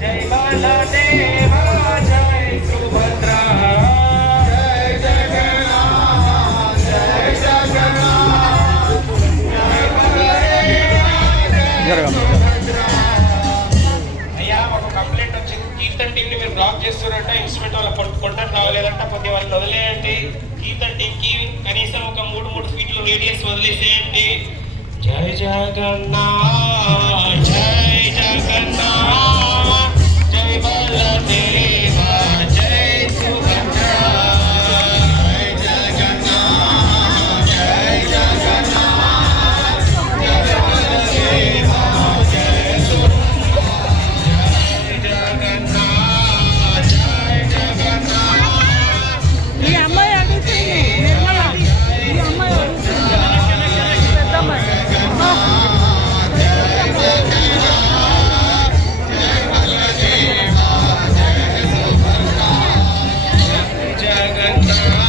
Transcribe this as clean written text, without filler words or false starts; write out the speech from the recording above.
जय बालादेव जय सुभद्रा जय जगन्नाथ जय जगन्नाथ जय बलदेव అయ్యా ఒక కంప్లైంట్ వచ్చింది. కీర్తన్ టీంని మీరు బ్లాక్ చేస్తున్నారంట. ఇన్స్ట్రుమెంట్ వాళ్ళ కొంటారు రావలేదంట. కొద్దిగా వాళ్ళు వదిలేయండి. కీర్తన్ టీంకి కనీసం ఒక 3 ఫీట్లు రేడియస్ వదిలేసేయండి. జై జగన్నాథ్ జై జగన్నాథ్ జై బలదేవ జై సుభద్రా జై జగన్నాథ్ జై జగన్నాథ్ జై బలదేవ జై సుభద్రా జై జగన్నాథ్ జై జగన్నాథ్. ఈ అమ్మాయి అడుగుతుంది నిర్మల, ఈ అమ్మాయి అడుగుతుంది పెద్దమ్మాయి. జగన్నాథ్